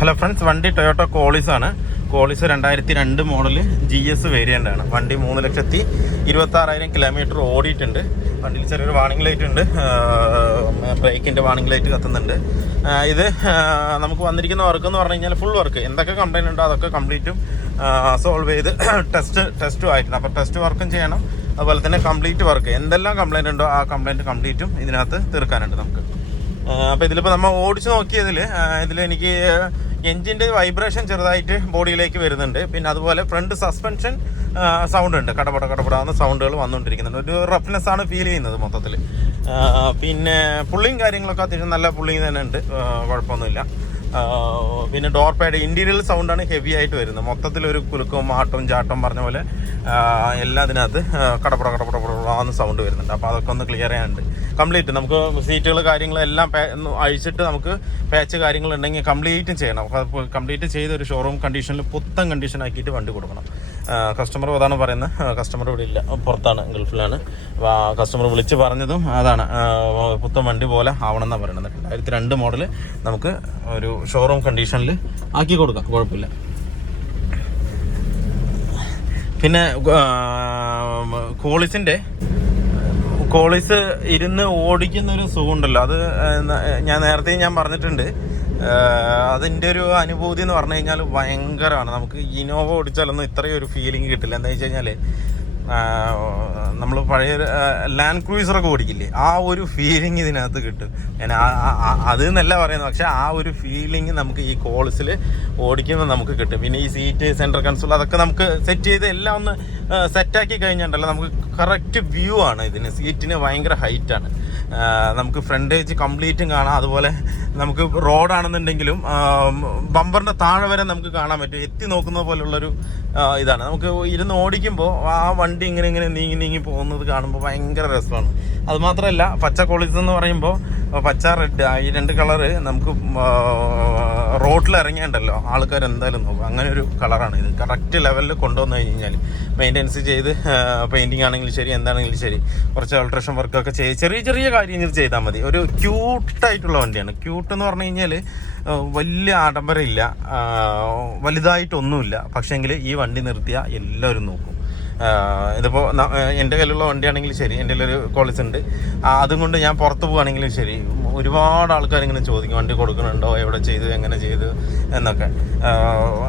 Hello friends, വണ്ടി Toyota Qualis ആണ്. Qualis 2002 model GS variant ആണ്. വണ്ടി 3,26,000 കിലോമീറ്റർ ഓടിയിട്ടുണ്ട്. വണ്ടിയിൽ ചെറിയൊരു വാർണിംഗ് ലൈറ്റ് ഉണ്ട്, ബ്രേക്കിൻ്റെ വാർണിംഗ് ലൈറ്റ് കത്തുന്നുണ്ട്. ഇത് നമുക്ക് വന്നിരിക്കുന്ന വർക്ക് എന്ന് പറഞ്ഞു കഴിഞ്ഞാൽ ഫുൾ വർക്ക്, എന്തൊക്കെ കംപ്ലൈൻറ്റ് ഉണ്ടോ അതൊക്കെ കംപ്ലീറ്റും സോൾവ് ചെയ്ത് ടെസ്റ്റും ആയിട്ടുണ്ട്. അപ്പോൾ ടെസ്റ്റ് വർക്കും ചെയ്യണം, അതുപോലെ തന്നെ കംപ്ലീറ്റ് വർക്ക് എന്തെല്ലാം കംപ്ലൈൻറ്റ് ഉണ്ടോ ആ കംപ്ലൈൻറ്റ് കംപ്ലീറ്റും ഇതിനകത്ത് തീർക്കാനുണ്ട് നമുക്ക്. അപ്പോൾ ഇതിലിപ്പോൾ നമ്മൾ ഓടിച്ച് നോക്കിയതിൽ എനിക്ക് എൻജിൻ്റെ വൈബ്രേഷൻ ചെറുതായിട്ട് ബോഡിയിലേക്ക് വരുന്നുണ്ട്. പിന്നെ അതുപോലെ ഫ്രണ്ട് സസ്പെൻഷൻ സൗണ്ട് ഉണ്ട്, കടപടാവുന്ന സൗണ്ടുകൾ വന്നുകൊണ്ടിരിക്കുന്നുണ്ട്. ഒരു റഫ്നെസ് ആണ് ഫീൽ ചെയ്യുന്നത് മൊത്തത്തിൽ. പിന്നെ പുള്ളിയും കാര്യങ്ങളൊക്കെ അത്യാവശ്യം നല്ല പുള്ളിങ് തന്നെ ഉണ്ട്, കുഴപ്പമൊന്നുമില്ല. പിന്നെ ഡോർ പാഡ് ഇൻറ്റീരിയൽ സൗണ്ടാണ് ഹെവി ആയിട്ട് വരുന്നത്. മൊത്തത്തിലൊരു കുലുക്കവും ആട്ടവും ചാട്ടവും പറഞ്ഞ പോലെ എല്ലാം അതിനകത്ത് കടപടാന്ന് സൗണ്ട് വരുന്നുണ്ട്. അപ്പോൾ അതൊക്കെ ഒന്ന് ക്ലിയർ ചെയ്യാനുണ്ട്. കംപ്ലീറ്റ് നമുക്ക് സീറ്റുകൾ കാര്യങ്ങളെല്ലാം അഴിച്ചിട്ട് നമുക്ക് പാച്ച് കാര്യങ്ങളുണ്ടെങ്കിൽ കംപ്ലീറ്റും ചെയ്യണം. കംപ്ലീറ്റ് ചെയ്ത് ഒരു ഷോറൂം കണ്ടീഷനിൽ പുത്തൻ കണ്ടീഷൻ ആക്കിയിട്ട് വണ്ടി കൊടുക്കണം. കസ്റ്റമർ അതാണ് പറയുന്നത്. കസ്റ്റമർ ഇവിടെ ഇല്ല, പുറത്താണ്, ഗൾഫിലാണ്. കസ്റ്റമർ വിളിച്ച് പറഞ്ഞതും അതാണ്, പുത്തൻ വണ്ടി പോലെ ആവണമെന്നാണ് പറയുന്നത്. 2002 മോഡൽ നമുക്ക് ഒരു ഷോറൂം കണ്ടീഷനിൽ ആക്കി കൊടുക്കാം, കുഴപ്പമില്ല. പിന്നെ കോളിസ് ഇരുന്ന് ഓടിക്കുന്നൊരു സുഖമുണ്ടല്ലോ, അത് നേരത്തെ ഞാൻ പറഞ്ഞിട്ടുണ്ട്. അതിൻ്റെ ഒരു അനുഭൂതി എന്ന് പറഞ്ഞു കഴിഞ്ഞാൽ ഭയങ്കരമാണ്. നമുക്ക് ഇനോവ ഓടിച്ചാലൊന്നും ഇത്രയും ഒരു ഫീലിംഗ് കിട്ടില്ല. എന്താ വെച്ച് കഴിഞ്ഞാൽ നമ്മൾ പഴയ ലാൻഡ് ക്രൂയിസറൊക്കെ ഓടിക്കില്ലേ, ആ ഒരു ഫീലിംഗ് ഇതിനകത്ത് കിട്ടും. ഞാൻ അത് എന്നല്ല പറയുന്നത്, പക്ഷേ ആ ഒരു ഫീലിംഗ് നമുക്ക് ഈ കോളിസിൽ ഓടിക്കുമ്പോൾ നമുക്ക് കിട്ടും. പിന്നെ ഈ സീറ്റ്, സെൻട്രൽ കൺസോൾ അതൊക്കെ നമുക്ക് സെറ്റ് ചെയ്ത് എല്ലാം ഒന്ന് സെറ്റാക്കി കഴിഞ്ഞിട്ടുണ്ടല്ലോ, നമുക്ക് കറക്റ്റ് വ്യൂ ആണ്. ഇതിന് സീറ്റിന് ഭയങ്കര ഹൈറ്റാണ്. നമുക്ക് ഫ്രണ്ടേജ് കംപ്ലീറ്റും കാണാം. അതുപോലെ നമുക്ക് റോഡാണെന്നുണ്ടെങ്കിലും ബമ്പറിൻ്റെ താഴെ വരെ നമുക്ക് കാണാൻ പറ്റും. എത്തി നോക്കുന്ന പോലുള്ളൊരു ഇതാണ്. നമുക്ക് ഇരുന്ന് ഓടിക്കുമ്പോൾ ആ വണ്ടി ഇങ്ങനെ നീങ്ങി പോകുന്നത് കാണുമ്പോൾ ഭയങ്കര രസമാണ്. അതുമാത്രമല്ല, പച്ച കോളിസ് എന്ന് പറയുമ്പോൾ പച്ച റെഡ് ഈ രണ്ട് കളറ് നമുക്ക് റോഡിൽ ഇറങ്ങിയുണ്ടല്ലോ ആൾക്കാർ എന്തായാലും നോക്കും. അങ്ങനെ ഒരു കളറാണ് ഇത്. കറക്റ്റ് ലെവലിൽ കൊണ്ടുവന്നു കഴിഞ്ഞാൽ മെയിൻ്റെനൻസ് ചെയ്ത് പെയിൻറ്റിങ് ആണെങ്കിലും ശരി, എന്താണെങ്കിലും ശരി, കുറച്ച് ഓൾട്രേഷൻ വർക്കൊക്കെ ചെറിയ കാര്യങ്ങൾ ചെയ്താൽ മതി. ഒരു ക്യൂട്ടായിട്ടുള്ള വണ്ടിയാണ്. ക്യൂട്ട് എന്ന് പറഞ്ഞു കഴിഞ്ഞാൽ വലിയ ആഡംബരമില്ല, വലുതായിട്ടൊന്നുമില്ല. പക്ഷേങ്കിൽ ഈ വണ്ടി നിർത്തിയാൽ എല്ലാവരും നോക്കും. ഇതിപ്പോൾ എൻ്റെ കയ്യിലുള്ള വണ്ടിയാണെങ്കിലും ശരി, എൻ്റെ കയ്യിലൊരു കോളിസ് ഉണ്ട്, അതും കൊണ്ട് ഞാൻ പുറത്ത് പോവുകയാണെങ്കിലും ശരി, ഒരുപാട് ആൾക്കാർ ഇങ്ങനെ ചോദിക്കും വണ്ടി കൊടുക്കുന്നുണ്ടോ, എവിടെ ചെയ്തു, എങ്ങനെ ചെയ്തു എന്നൊക്കെ.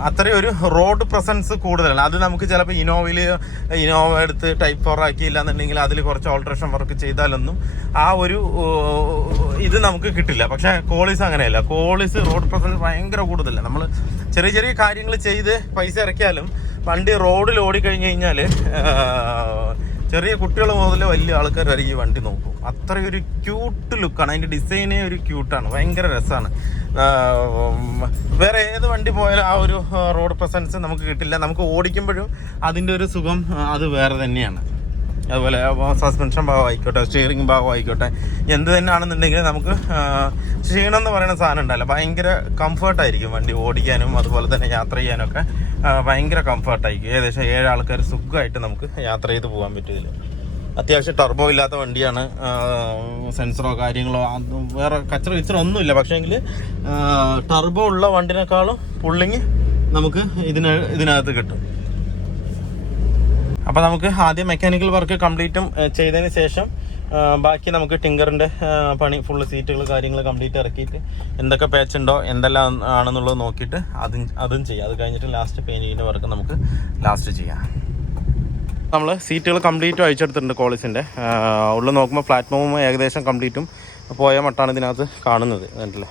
അത്രയും ഒരു റോഡ് പ്രസൻസ് കൂടുതലാണ്. അത് നമുക്ക് ചിലപ്പോൾ ഇനോവ എടുത്ത് ടൈപ്പ് 4 ആക്കിയില്ല എന്നുണ്ടെങ്കിൽ അതിൽ കുറച്ച് ഓൾട്രേഷൻ വർക്ക് ചെയ്താലൊന്നും ആ ഒരു ഇത് നമുക്ക് കിട്ടില്ല. പക്ഷേ കോളിസ് അങ്ങനെയല്ല. കോളിസ് റോഡ് പ്രസൻസ് ഭയങ്കര കൂടുതലാണ്. നമ്മൾ ചെറിയ കാര്യങ്ങൾ ചെയ്ത് പൈസ ഇറക്കിയാലും വണ്ടി റോഡിൽ ഓടിക്കഴിഞ്ഞ് കഴിഞ്ഞാൽ ചെറിയ കുട്ടികൾ മുതൽ വലിയ ആൾക്കാർ വരെ ഈ വണ്ടി നോക്കും. അത്രയൊരു ക്യൂട്ട് ലുക്കാണ്. അതിൻ്റെ ഡിസൈനേ ഒരു ക്യൂട്ടാണ്, ഭയങ്കര രസമാണ്. വേറെ ഏത് വണ്ടി പോയാലും ആ ഒരു റോഡ് പ്രസൻസ് നമുക്ക് കിട്ടില്ല. നമുക്ക് ഓടിക്കുമ്പോഴും അതിൻ്റെ ഒരു സുഖം അത് വേറെ തന്നെയാണ്. അതുപോലെ സസ്പെൻഷൻ ഭാഗമായിക്കോട്ടെ, സ്റ്റിയറിംഗ് ഭാഗമായിക്കോട്ടെ, എന്ത് തന്നെ ആണെന്നുണ്ടെങ്കിൽ നമുക്ക് ക്ഷീണം എന്ന് പറയുന്ന സാധനം ഉണ്ടല്ലോ, ഭയങ്കര കംഫർട്ടായിരിക്കും വണ്ടി ഓടിക്കാനും അതുപോലെ തന്നെ യാത്ര ചെയ്യാനൊക്കെ ഭയങ്കര കംഫർട്ടായിരിക്കും. ഏകദേശം 7 ആൾക്കാർ സുഖമായിട്ട് നമുക്ക് യാത്ര ചെയ്ത് പോകാൻ പറ്റും. ഇതിൽ അത്യാവശ്യം ടർബോ ഇല്ലാത്ത വണ്ടിയാണ്. സെൻസറോ കാര്യങ്ങളോ വേറെ കച്ചറ ഒന്നുമില്ല. പക്ഷേങ്കിൽ ടർബോ ഉള്ള വണ്ടിനേക്കാളും പുള്ളിങ് നമുക്ക് ഇതിനകത്ത് കിട്ടും. അപ്പോൾ നമുക്ക് ആദ്യം മെക്കാനിക്കൽ വർക്ക് കംപ്ലീറ്റും ചെയ്തതിന് ശേഷം ബാക്കി നമുക്ക് ടിങ്കറിൻ്റെ പണി ഫുള്ള് സീറ്റുകൾ കാര്യങ്ങൾ കംപ്ലീറ്റ് ഇറക്കിയിട്ട് എന്തൊക്കെ പാച്ച് ഉണ്ടോ എന്തെല്ലാം ആണെന്നുള്ളത് നോക്കിയിട്ട് അതും ചെയ്യാം. അത് കഴിഞ്ഞിട്ട് ലാസ്റ്റ് പെയിൻറ്റിങ്ങിൻ്റെ വർക്ക് നമുക്ക് ലാസ്റ്റ് ചെയ്യാം. നമ്മൾ സീറ്റുകൾ കംപ്ലീറ്റും അഴിച്ചെടുത്തിട്ടുണ്ട് കോളിസിൻ്റെ. ഉള്ളിൽ നോക്കുമ്പോൾ പ്ലാറ്റ്ഫോം ഏകദേശം കംപ്ലീറ്റും പോയ മട്ടാണ് ഇതിനകത്ത് കാണുന്നത്. കണ്ടില്ലേ,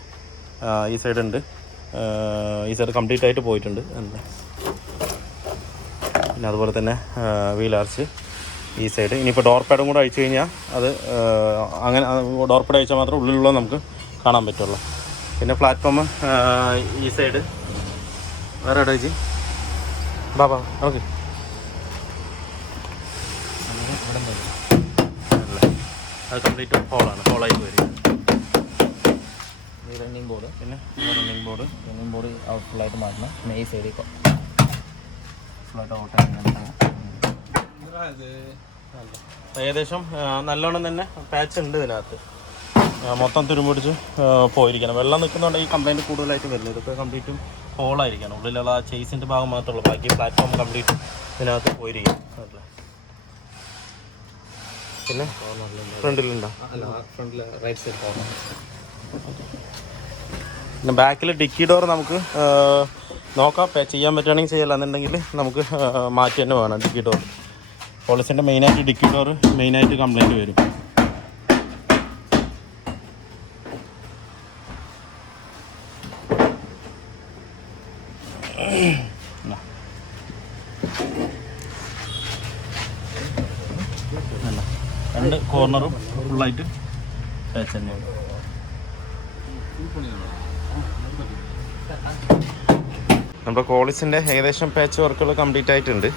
ഈ സൈഡ് ഉണ്ട്, ഈ സൈഡ് കംപ്ലീറ്റ് ആയിട്ട് പോയിട്ടുണ്ട്. പിന്നെ അതുപോലെ തന്നെ വീൽ ആർച്ച് ഈ സൈഡ്. ഇനിയിപ്പോൾ ഡോർ പാഡും കൂടെ അഴിച്ചു കഴിഞ്ഞാൽ അത് അങ്ങനെ ഡോർ പാഡ് അഴിച്ചാൽ മാത്രമേ ഉള്ളിലുള്ള നമുക്ക് കാണാൻ പറ്റുള്ളൂ. പിന്നെ പ്ലാറ്റ്ഫോം ഈ സൈഡ് വേറെ ഇട വെച്ച് ബാബാ ഓക്കെ അത് കംപ്ലീറ്റ് ഹോളായി വരും. ഈ റണ്ണിങ് ബോർഡ്, പിന്നെ റണ്ണിങ് ബോർഡ് ഫുള്ളായിട്ട് മാറ്റണം. പിന്നെ ഈ സൈഡിൽ ഫുള്ളായിട്ട് ഔട്ടായി. ഏകദേശം നല്ലോണം തന്നെ പാച്ച് ഉണ്ട് ഇതിനകത്ത്. മൊത്തം തുരുമ്പിടിച്ച് പോയിരിക്കണം. വെള്ളം നിൽക്കുന്നുണ്ട് ഈ കംപ്ലയിൻറ്റ് കൂടുതലായിട്ട് വരുന്നത്. ഇതൊക്കെ കംപ്ലീറ്റും ഹോളായിരിക്കണം. ഉള്ളിലുള്ള ആ ചേസിൻ്റെ ഭാഗം മാത്രമേ ഉള്ളൂ, ബാക്കി പ്ലാറ്റ്ഫോം കംപ്ലീറ്റ് ഇതിനകത്ത് പോയിരിക്കും. പിന്നെ ഫ്രണ്ടിലുണ്ടോ? പിന്നെ ബാക്കിൽ ഡിക്കി ഡോർ നമുക്ക് നോക്കാം, ചെയ്യാൻ പറ്റുകയാണെങ്കിൽ ചെയ്യല്ല, എന്നുണ്ടെങ്കിൽ നമുക്ക് മാറ്റി തന്നെ വേണം ഡിക്കി ഡോർ. പോളിസിൻ്റെ മെയിനായിട്ട് ഡിക്കി ഡോർ മെയിനായിട്ട് കംപ്ലയിൻറ്റ് വരും. രണ്ട് കോർണറും ഫുള്ളായിട്ട് ടച്ച് തന്നെയാണ്. നമ്മുടെ കോളിസിൻ്റെ ഏകദേശം പാച്ച് വർക്കുകൾ കംപ്ലീറ്റ് ആയിട്ടുണ്ട്.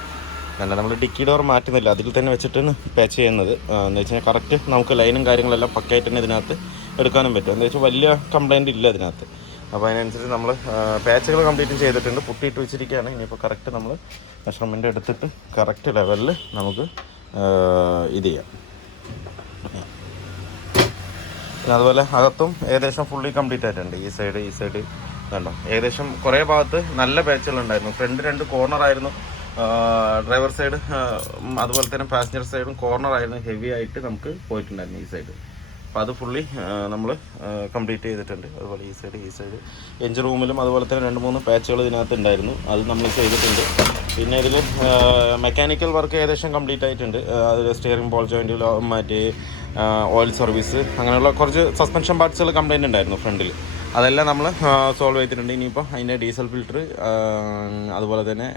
അല്ല, നമ്മൾ ഡിക്കി ഡോർ മാറ്റുന്നില്ല, അതിൽ തന്നെ വെച്ചിട്ടാണ് പാച്ച് ചെയ്യുന്നത്. എന്ന് വെച്ച് കഴിഞ്ഞാൽ കറക്റ്റ് നമുക്ക് ലൈനും കാര്യങ്ങളെല്ലാം പക്കയായിട്ട് തന്നെ ഇതിനകത്ത് എടുക്കാനും പറ്റും. എന്താ വെച്ചാൽ വലിയ കംപ്ലയിൻ്റ് ഇല്ല ഇതിനകത്ത്. അപ്പോൾ അതിനനുസരിച്ച് നമ്മൾ പാച്ചുകൾ കംപ്ലീറ്റ് ചെയ്തിട്ടുണ്ട്, പുട്ടിയിട്ട് വെച്ചിരിക്കുകയാണ്. ഇനിയിപ്പോൾ കറക്റ്റ് നമ്മൾ മെഷർമെൻ്റ് എടുത്തിട്ട് കറക്റ്റ് ലെവലിൽ നമുക്ക് ഇത് ചെയ്യാം. പിന്നെ അതുപോലെ അകത്തും ഏകദേശം ഫുള്ളി കംപ്ലീറ്റ് ആയിട്ടുണ്ട്. ഈ സൈഡ് കണ്ടോ, ഏകദേശം കുറേ ഭാഗത്ത് നല്ല പാച്ചുകളുണ്ടായിരുന്നു. ഫ്രണ്ട് 2 കോർണറായിരുന്നു, ഡ്രൈവർ സൈഡ് അതുപോലെ തന്നെ പാസഞ്ചർ സൈഡും കോർണറായിരുന്നു ഹെവി ആയിട്ട് നമുക്ക് പോയിട്ടുണ്ടായിരുന്നു ഈ സൈഡ്. അപ്പോൾ അത് ഫുള്ളി നമ്മൾ കംപ്ലീറ്റ് ചെയ്തിട്ടുണ്ട്. അതുപോലെ ഈ സൈഡ് എഞ്ചിൻ റൂമിലും അതുപോലെ തന്നെ 2-3 പാച്ചുകൾ ഇതിനകത്ത് ഉണ്ടായിരുന്നു, അത് നമ്മൾ ചെയ്തിട്ടുണ്ട്. പിന്നെ ഇതിൽ മെക്കാനിക്കൽ വർക്ക് ഏകദേശം കംപ്ലീറ്റ് ആയിട്ടുണ്ട്. അതിൽ സ്റ്റിയറിംഗ് ബോൾ ജോയിൻറ്റിൽ മറ്റേ ഓയിൽ സർവീസ് അങ്ങനെയുള്ള കുറച്ച് സസ്പെൻഷൻ പാർട്സുകൾ കംപ്ലയിൻ്റ് ഉണ്ടായിരുന്നു ഫ്രണ്ടിൽ, അതെല്ലാം നമ്മൾ സോൾവ് ചെയ്തിട്ടുണ്ട്. ഇനിയിപ്പോൾ അതിൻ്റെ ഡീസൽ ഫിൽറ്റർ അതുപോലെ തന്നെ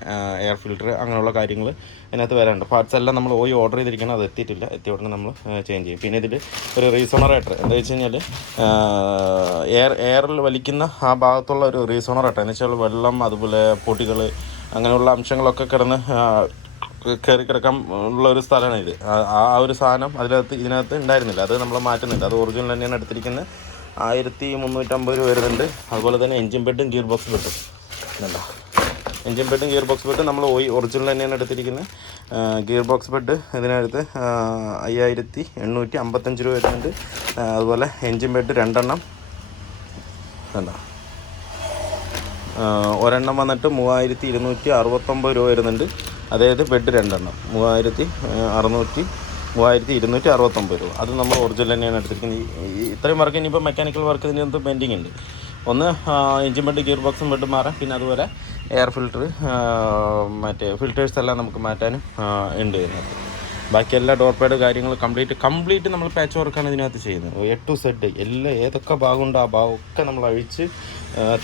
എയർ ഫിൽറ്റർ അങ്ങനെയുള്ള കാര്യങ്ങൾ ഇതിനകത്ത് വരാനുണ്ട്. പാർട്സ് എല്ലാം നമ്മൾ ഓർഡർ ചെയ്തിരിക്കണം, അത് എത്തിയിട്ടില്ല, എത്തിയ ഉടനെ നമ്മൾ ചേഞ്ച് ചെയ്യും. പിന്നെ ഇതിൽ ഒരു റീസോണറേറ്റർ എന്താ വെച്ച് കഴിഞ്ഞാൽ എയറിൽ വലിക്കുന്ന ആ ഭാഗത്തുള്ള ഒരു റീസോണറേറ്റർ എന്ന് വെച്ചാൽ വെള്ളം അതുപോലെ പൊടികൾ അങ്ങനെയുള്ള അംശങ്ങളൊക്കെ കിടന്ന് കയറി കിടക്കാൻ ഉള്ള ഒരു സ്ഥലമാണ് ഇത്. ആ ഒരു സാധനം ഇതിനകത്ത് ഉണ്ടായിരുന്നില്ല, അത് നമ്മൾ മാറ്റുന്നുണ്ട്. അത് ഒറിജിനൽ തന്നെയാണ് എടുത്തിരിക്കുന്നത്. 1350 രൂപ വരുന്നുണ്ട്. അതുപോലെ തന്നെ എൻജിൻ ബെഡും ഗിയർ ബോക്സ് ബെഡും അല്ല, എൻജിൻ ബെഡും ഗിയർ ബോക്സ് ബെഡ് നമ്മൾ ഒറിജിനൽ തന്നെയാണ് എടുത്തിരിക്കുന്നത്. ഗിയർ ബോക്സ് ബെഡ് ഇതിനടുത്ത് 5855 രൂപ വരുന്നുണ്ട്. അതുപോലെ എൻജിൻ ബെഡ് 2 എണ്ണം അല്ല, ഒരെണ്ണം വന്നിട്ട് 3269 രൂപ വരുന്നുണ്ട്. അതായത് ബെഡ് 2 എണ്ണം 3269 രൂപ. അത് നമ്മൾ ഒറിജിനൽ തന്നെയാണ് എടുത്തിരിക്കുന്നത്. ഇത്രയും വർക്ക് ഇനിയിപ്പോൾ മെക്കാനിക്കൽ വർക്ക് ഇതിനകത്ത് പെൻഡിങ് ഉണ്ട്. ഒന്ന് എൻജിൻ ബെഡ് ഗിയർ ബോക്സും ബെഡ് മാറാം, പിന്നെ അതുപോലെ എയർ ഫിൽറ്റർ മറ്റേ ഫിൽറ്റേഴ്സ് എല്ലാം നമുക്ക് മാറ്റാനും ഉണ്ട് ഇതിനകത്ത്. ബാക്കി എല്ലാ ഡോർ പാഡ് കാര്യങ്ങൾ കംപ്ലീറ്റ് നമ്മൾ പാച്ച് വർക്കാണ് ഇതിനകത്ത് ചെയ്യുന്നത്. A to Z എല്ലാം ഏതൊക്കെ ഭാഗമുണ്ടോ ആ ഭാഗമൊക്കെ നമ്മൾ അഴിച്ച്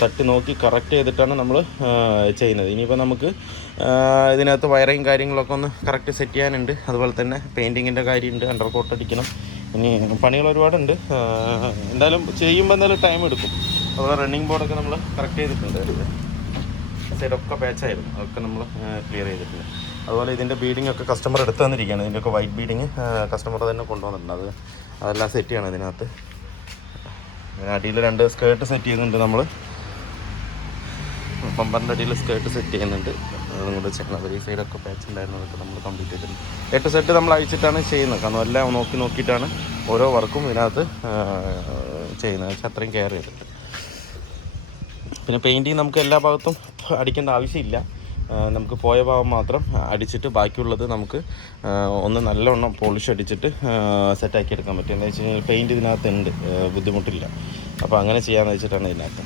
തട്ടി നോക്കി കറക്റ്റ് ചെയ്തിട്ടാണ് നമ്മൾ ചെയ്യുന്നത്. ഇനിയിപ്പോൾ നമുക്ക് ഇതിനകത്ത് വയറിങ് കാര്യങ്ങളൊക്കെ ഒന്ന് കറക്റ്റ് സെറ്റ് ചെയ്യാനുണ്ട്. അതുപോലെ തന്നെ പെയിൻറ്റിങ്ങിൻ്റെ കാര്യമുണ്ട്, അണ്ടർ കോട്ട് അടിക്കണം, ഇനി പണികൾ ഒരുപാടുണ്ട്. എന്തായാലും ചെയ്യുമ്പോൾ എന്തായാലും ടൈം എടുക്കും. അതുപോലെ റണ്ണിങ് ബോർഡൊക്കെ നമ്മൾ കറക്റ്റ് ചെയ്തിട്ടുണ്ട്. സൈഡൊക്കെ പാച്ചായിരുന്നു, അതൊക്കെ നമ്മൾ ക്ലിയർ ചെയ്തിട്ടുണ്ട്. അതുപോലെ ഇതിൻ്റെ ബീഡിംഗ് ഒക്കെ കസ്റ്റമർ എടുത്തു തന്നിരിക്കുകയാണ്. ഇതിൻ്റെയൊക്കെ വൈറ്റ് ബീഡിങ് കസ്റ്റമർ തന്നെ കൊണ്ടുവന്നിട്ടുണ്ട്. അതെല്ലാം സെറ്റ് ചെയ്യണം ഇതിനകത്ത്. അടിയിൽ 2 സ്കേർട്ട് സെറ്റ് ചെയ്യുന്നുണ്ട് നമ്മൾ, ബമ്പറിൻ്റെ അടിയിൽ സ്കേർട്ട് സെറ്റ് ചെയ്യുന്നുണ്ട്. അതും കൂടെ ചെയ്യണം. ഈ സൈഡൊക്കെ പാച്ച് ഉണ്ടായിരുന്നു, അതൊക്കെ നമ്മൾ കംപ്ലീറ്റ് ചെയ്തിട്ടുണ്ട്. A to Z നമ്മൾ അഴിച്ചിട്ടാണ് ചെയ്യുന്നത്, കാരണം എല്ലാം നോക്കിയിട്ടാണ് ഓരോ വർക്കും ഇതിനകത്ത് ചെയ്യുന്നത്. പക്ഷെ അത്രയും കെയർ ചെയ്തിട്ട്. പിന്നെ പെയിൻറ്റിങ് നമുക്ക് എല്ലാ ഭാഗത്തും അടിക്കേണ്ട ആവശ്യമില്ല, നമുക്ക് പോയ ഭാഗം മാത്രം അടിച്ചിട്ട് ബാക്കിയുള്ളത് നമുക്ക് ഒന്ന് നല്ലവണ്ണം പോളിഷ് അടിച്ചിട്ട് സെറ്റാക്കി എടുക്കാൻ പറ്റും. എന്താ വെച്ച് കഴിഞ്ഞാൽ പെയിൻറ്റ് ഇതിനകത്ത് ഉണ്ട്, ബുദ്ധിമുട്ടില്ല. അപ്പോൾ അങ്ങനെ ചെയ്യാമെന്ന് വെച്ചിട്ടാണ് ഇതിനകത്ത്.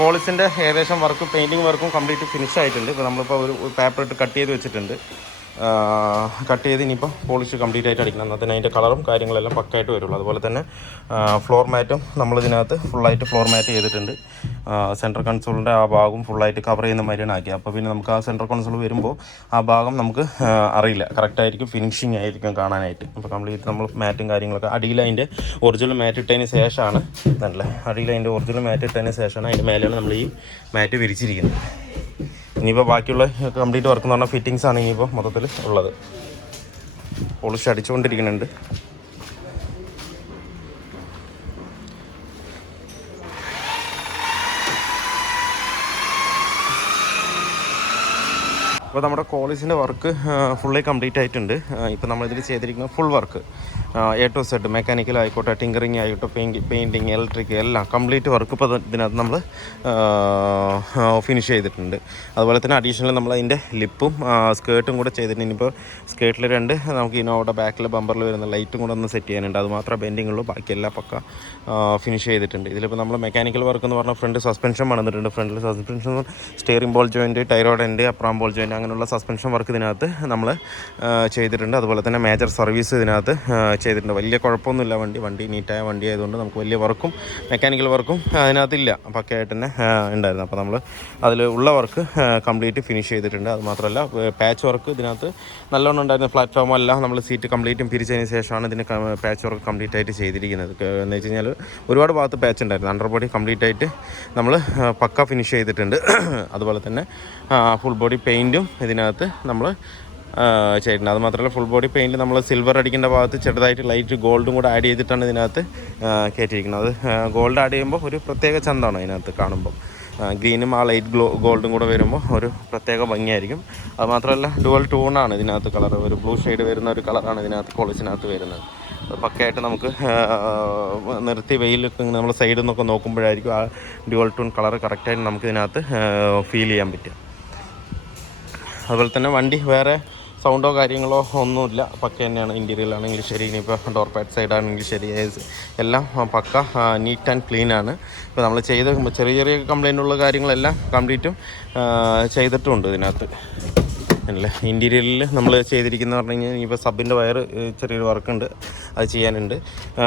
പോളിസിൻ്റെ ഏകദേശം വർക്ക് പെയിൻറ്റിങ് വർക്കും കംപ്ലീറ്റ് ഫിനിഷ് ആയിട്ടുണ്ട്. ഇപ്പോൾ നമ്മളിപ്പോൾ ഒരു പേപ്പർ ഇട്ട് കട്ട് ചെയ്ത് വെച്ചിട്ടുണ്ട്. കട്ട് ചെയ്ത് ഇനിയിപ്പോൾ പോളിഷ് കംപ്ലീറ്റ് ആയിട്ട് അടിക്കണം, എന്നാൽ തന്നെ അതിൻ്റെ കളറും കാര്യങ്ങളെല്ലാം പക്കായിട്ട് വരുള്ളൂ. അതുപോലെ തന്നെ ഫ്ലോർ മാറ്റും നമ്മളിതിനകത്ത് ഫുള്ളായിട്ട് ഫ്ലോർ മാറ്റ് ചെയ്തിട്ടുണ്ട്. സെൻട്രൽ കൺസോളിൻ്റെ ആ ഭാഗം ഫുള്ളായിട്ട് കവർ ചെയ്യുന്ന മാതിരിയാണ് ആക്കി. അപ്പോൾ പിന്നെ നമുക്ക് ആ സെൻട്രൽ കൺസോൾ വരുമ്പോൾ ആ ഭാഗം നമുക്ക് അറിയില്ല, കറക്റ്റായിരിക്കും ഫിനിഷിങ് ആയിരിക്കും കാണാനായിട്ട്. അപ്പോൾ കംപ്ലീറ്റ് നമ്മൾ മാറ്റും കാര്യങ്ങളൊക്കെ അടിയിൽ അതിൻ്റെ ഒറിജിനൽ മാറ്റ് ഇട്ടതിന് ശേഷമാണ് നല്ലേ, അടിയിൽ അതിൻ്റെ ഒറിജിനൽ മാറ്റ് ഇട്ടതിന് ശേഷമാണ് അതിൻ്റെ മേലെയാണ് നമ്മൾ ഈ മാറ്റ് വിരിച്ചിരിക്കുന്നത്. ഇനിയിപ്പോൾ ബാക്കിയുള്ള കംപ്ലീറ്റ് വർക്ക് എന്ന് പറഞ്ഞാൽ ഫിറ്റിങ്സ് ആണ് ഇനിയിപ്പോൾ മൊത്തത്തിൽ ഉള്ളത്. പോളിഷ് അടിച്ചുകൊണ്ടിരിക്കുന്നുണ്ട്. അപ്പോൾ നമ്മുടെ ക്വാളിസിൻ്റെ വർക്ക് ഫുള്ളി കംപ്ലീറ്റ് ആയിട്ടുണ്ട്. ഇപ്പോൾ നമ്മളിതിൽ ചെയ്തിരിക്കുന്ന full work A to Z mechanical ആയിക്കോട്ടെ, ടിങ്കറിങ് ആയിക്കോട്ടെ, പെയിൻറ്റിങ്, ഇലക്ട്രിക് എല്ലാം കംപ്ലീറ്റ് വർക്ക് ഇപ്പോൾ ഇതിനകത്ത് നമ്മൾ ഫിനിഷ് ചെയ്തിട്ടുണ്ട്. അതുപോലെ തന്നെ അഡീഷണൽ നമ്മൾ അതിൻ്റെ ലിപ്പും സ്കേർട്ടും കൂടെ ചെയ്തിട്ടുണ്ട്. ഇനിയിപ്പോൾ സ്കേർട്ടിൽ 2 നമുക്ക് ഇനോവയുടെ ബാക്കിൽ ബമ്പറിൽ വരുന്ന ലൈറ്റും കൂടെ ഒന്ന് സെറ്റ് ചെയ്യാനുണ്ട്. അത് മാത്രമേ പെയിൻറ്റിംഗ് ഉള്ളൂ, ബാക്കി എല്ലാം പക്ക ഫിനിഷ് ചെയ്തിട്ടുണ്ട്. ഇതിലിപ്പോൾ നമ്മൾ മെക്കാനിക്കൽ വർക്ക് എന്ന് പറഞ്ഞാൽ ഫ്രണ്ട് സസ്പെൻഷൻ വന്നിട്ടുണ്ട്. ഫ്രണ്ടിൽ suspension, steering ball joint, tie rod end, upper arm ball joint അങ്ങനെയുള്ള സസ്പെൻഷൻ വർക്ക് ഇതിനകത്ത് നമ്മൾ ചെയ്തിട്ടുണ്ട്. അതുപോലെ തന്നെ മേജർ സർവീസ് ഇതിനകത്ത് ചെയ്തിട്ടുണ്ട്. വലിയ കുഴപ്പമൊന്നുമില്ല, വണ്ടി നീറ്റായ വണ്ടി ആയതുകൊണ്ട് നമുക്ക് വലിയ വർക്കും മെക്കാനിക്കൽ വർക്കും അതിനകത്തില്ല, പക്കയായിട്ട് തന്നെ ഉണ്ടായിരുന്നു. അപ്പോൾ നമ്മൾ അതിൽ ഉള്ള വർക്ക് കംപ്ലീറ്റ് ഫിനിഷ് ചെയ്തിട്ടുണ്ട്. അത് മാത്രമല്ല പാച്ച് വർക്ക് ഇതിനകത്ത് നല്ലോണം ഉണ്ടായിരുന്നു. പ്ലാറ്റ്ഫോം എല്ലാം നമ്മൾ സീറ്റ് കംപ്ലീറ്റും പിരിച്ചതിന് ശേഷമാണ് ഇതിന് പാച്ച് വർക്ക് കംപ്ലീറ്റ് ആയിട്ട് ചെയ്തിരിക്കുന്നത്. എന്ന് വെച്ച് കഴിഞ്ഞാൽ ഒരുപാട് ഭാഗത്ത് പാച്ച് ഉണ്ടായിരുന്നു. അണ്ടർ ബോഡി കംപ്ലീറ്റ് ആയിട്ട് നമ്മൾ പക്ക ഫിനിഷ് ചെയ്തിട്ടുണ്ട്. അതുപോലെ തന്നെ ഫുൾ ബോഡി പെയിൻറ്റും ഇതിനകത്ത് നമ്മൾ ചെയ്തിട്ടുണ്ട്. അത് മാത്രമല്ല ഫുൾ ബോഡി പെയിൻറ്റ് നമ്മൾ സിൽവർ അടിക്കേണ്ട ഭാഗത്ത് ചെറുതായിട്ട് ലൈറ്റ് ഗോൾഡും കൂടെ ആഡ് ചെയ്തിട്ടാണ് ഇതിനകത്ത് കയറ്റിയിരിക്കുന്നത്. അത് ഗോൾഡ് ആഡ് ചെയ്യുമ്പോൾ ഒരു പ്രത്യേക ചന്തമാണ് ഇതിനകത്ത് കാണുമ്പോൾ. ഗ്രീനും ആ ലൈറ്റ് ഗോൾഡും കൂടെ വരുമ്പോൾ ഒരു പ്രത്യേക ഭംഗിയായിരിക്കും. അത് മാത്രമല്ല ഡുവൽ ടൂണാണ് ഇതിനകത്ത് കളർ, ഒരു ബ്ലൂ ഷെയ്ഡ് വരുന്ന ഒരു കളറാണ് ഇതിനകത്ത് ക്വാളിസിനകത്ത് വരുന്നത്. പക്കയായിട്ട് നമുക്ക് നിർത്തി വെയിലൊക്കെ നമ്മൾ സൈഡിൽ നിന്നൊക്കെ നോക്കുമ്പോഴായിരിക്കും ആ ഡ്യുവൽ ടൂൺ കളർ കറക്റ്റായിട്ട് നമുക്ക് ഇതിനകത്ത് ഫീൽ ചെയ്യാൻ പറ്റുക. അതുപോലെ തന്നെ വണ്ടി വേറെ സൗണ്ടോ കാര്യങ്ങളോ ഒന്നുമില്ല, പക്ക തന്നെയാണ്. ഇൻറ്റീരിയലാണെങ്കിലും ശരി, ഇനിയിപ്പോൾ ഡോർ പാഡ് സൈഡാണെങ്കിലും ശരി, എല്ലാം പക്ക നീറ്റ് ആൻഡ് ക്ലീൻ ആണ്. ഇപ്പോൾ നമ്മൾ ചെയ്ത ചെറിയ ചെറിയ കംപ്ലൈൻ്റ് ഉള്ള കാര്യങ്ങളെല്ലാം കംപ്ലീറ്റും ചെയ്തിട്ടുമുണ്ട് ഇതിനകത്ത് അല്ലേ. ഇൻറ്റീരിയലിൽ നമ്മൾ ചെയ്തിരിക്കുന്ന പറഞ്ഞു കഴിഞ്ഞാൽ ഇപ്പോൾ സബിൻ്റെ വയർ ചെറിയൊരു വർക്കുണ്ട്, അത് ചെയ്യാനുണ്ട്.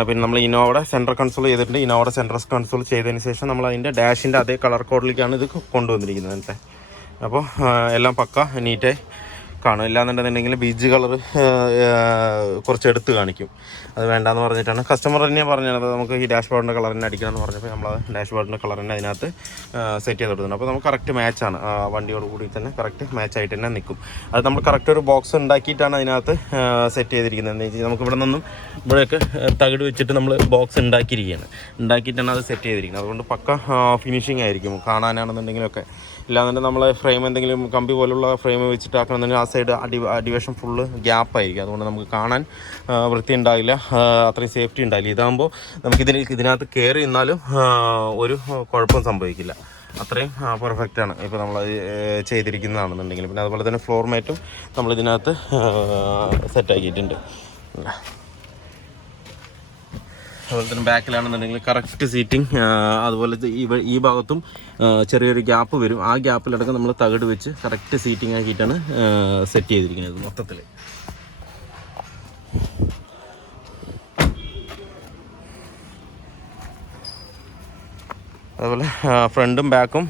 പിന്നെ നമ്മൾ ഇനോവയുടെ സെൻട്രൽ കൺസോൾ ചെയ്തിട്ടുണ്ട്. ഇനോവയുടെ സെൻട്രൽ കൺസോൾ ചെയ്തതിന് ശേഷം നമ്മൾ അതിൻ്റെ ഡാഷിൻ്റെ അതേ കളർ കോഡിലേക്കാണ് ഇത് കൊണ്ടുവന്നിരിക്കുന്നത് കേട്ടോ. അപ്പോൾ എല്ലാം പക്ക നീറ്റായി കാണും. ഇല്ലാന്നുണ്ടെന്നുണ്ടെങ്കിൽ ബീച്ച് കളർ കുറച്ച് എടുത്ത് കാണിക്കും. അത് വേണ്ടാന്ന് പറഞ്ഞിട്ടാണ് കസ്റ്റമർ തന്നെ പറഞ്ഞത്. നമുക്ക് ഈ ഡാഷ് ബോർഡിൻ്റെ കളർ തന്നെ അടിക്കണമെന്ന് പറഞ്ഞപ്പോൾ നമ്മൾ ഡാഷ് ബോർഡിൻ്റെ കളർ തന്നെ അതിനകത്ത് സെറ്റ് ചെയ്ത് കൊടുക്കുന്നത്. അപ്പോൾ നമുക്ക് കറക്റ്റ് മാച്ചാണ്, വണ്ടിയോട് കൂടി തന്നെ കറക്റ്റ് മാച്ചായിട്ട് തന്നെ നിൽക്കും. അത് നമ്മൾ കറക്റ്റ് ഒരു ബോക്സ് ഉണ്ടാക്കിയിട്ടാണ് അതിനകത്ത് സെറ്റ് ചെയ്തിരിക്കുന്നത്. എന്താ വെച്ചാൽ നമുക്ക് ഇവിടെ നിന്നും ഇവിടെയൊക്കെ തകിട് വെച്ചിട്ട് നമ്മൾ ബോക്സ് ഉണ്ടാക്കിയിട്ടാണ് അത് സെറ്റ് ചെയ്തിരിക്കുന്നത്. അതുകൊണ്ട് പക്ക ഫിനിഷിംഗ് ആയിരിക്കും കാണാനാണെന്നുണ്ടെങ്കിലൊക്കെ. ഇല്ലാന്നുണ്ടെങ്കിൽ നമ്മൾ ഫ്രെയിം എന്തെങ്കിലും കമ്പി പോലുള്ള ഫ്രെയിം വെച്ചിട്ടാക്കണമെന്നുണ്ടെങ്കിൽ ആ സൈഡ് അടിവശം ഫുള്ള് ഗ്യാപ്പായിരിക്കും. അതുകൊണ്ട് നമുക്ക് കാണാൻ വൃത്തി ഉണ്ടാവില്ല, അത്രയും സേഫ്റ്റി ഉണ്ടാവില്ല. ഇതാകുമ്പോൾ നമുക്ക് ഇതിനകത്ത് കയറി നിന്നാലും ഒരു കുഴപ്പവും സംഭവിക്കില്ല, അത്രയും പെർഫെക്റ്റാണ് ഇപ്പോൾ നമ്മൾ ചെയ്തിരിക്കുന്നതാണെന്നുണ്ടെങ്കിൽ. പിന്നെ അതുപോലെ തന്നെ ഫ്ലോർ മാറ്റും നമ്മളിതിനകത്ത് സെറ്റാക്കിയിട്ടുണ്ട്. അതുപോലെ തന്നെ ബാക്കിലാണെന്നുണ്ടെങ്കിൽ കറക്റ്റ് സീറ്റിംഗ്. അതുപോലെ ഈ ഭാഗത്തും ചെറിയൊരു ഗ്യാപ്പ് വരും. ആ ഗ്യാപ്പിലടക്കം നമ്മൾ തകിട് വെച്ച് കറക്റ്റ് സീറ്റിംഗ് ആക്കിയിട്ടാണ് സെറ്റ് ചെയ്തിരിക്കുന്നത് മൊത്തത്തിൽ. അതുപോലെ ഫ്രണ്ടും ബാക്കും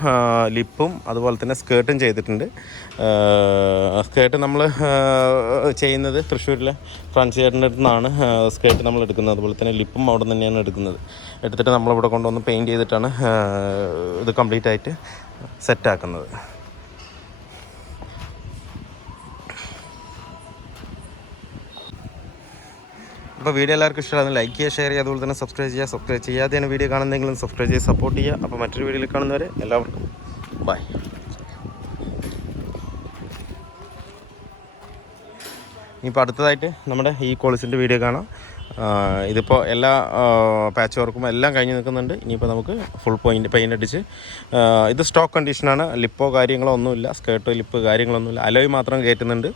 ലിപ്പും അതുപോലെ തന്നെ സ്കേർട്ടും ചെയ്തിട്ടുണ്ട്. സ്കേർട്ട് നമ്മൾ ചെയ്യുന്നത് തൃശ്ശൂരിലെ ഫ്രാൻസിയേട്ടൻ്റെ അടുത്ത് നിന്നാണ് സ്കേർട്ട് നമ്മൾ എടുക്കുന്നത്. അതുപോലെ തന്നെ ലിപ്പും അവിടെ നിന്ന് തന്നെയാണ് എടുത്തിട്ട് നമ്മളിവിടെ കൊണ്ടുവന്ന് പെയിൻറ്റ് ചെയ്തിട്ടാണ് ഇത് കംപ്ലീറ്റ് ആയിട്ട് സെറ്റാക്കുന്നത്. അപ്പോൾ വീഡിയോ എല്ലാവർക്കും ഇഷ്ടമാണ്. ലൈക്ക് ചെയ്യുക, ഷെയർ ചെയ്യുക, അതുപോലെ തന്നെ സബ്സ്ക്രൈബ് ചെയ്യാതെയാണ് വീഡിയോ കാണുന്നതെങ്കിലും സബ്സ്ക്രൈബ് ചെയ്ത് സപ്പോർട്ട് ചെയ്യുക. അപ്പോൾ മറ്റൊരു വീഡിയോയിൽ കാണുന്നവരെ എല്ലാവർക്കും ബൈ. ഇനിയിപ്പോൾ അടുത്തതായിട്ട് നമ്മുടെ ഈ ക്വാളിസിൻ്റെ വീഡിയോ കാണാം. ഇതിപ്പോൾ എല്ലാ പാച്ച് വർക്കും എല്ലാം കഴിഞ്ഞ് നിൽക്കുന്നുണ്ട്. ഇനിയിപ്പോൾ നമുക്ക് ഫുൾ പെയിൻ്റ് അടിച്ച് ഇത് സ്റ്റോക്ക് കണ്ടീഷനാണ്. ലിപ്പോ കാര്യങ്ങളോ ഒന്നുമില്ല, സ്കേർട്ടോ ലിപ്പ് കാര്യങ്ങളൊന്നുമില്ല, അലോയ് മാത്രം കയറ്റുന്നുണ്ട്.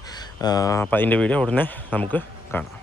അപ്പോൾ അതിൻ്റെ വീഡിയോ ഉടനെ നമുക്ക് കാണാം.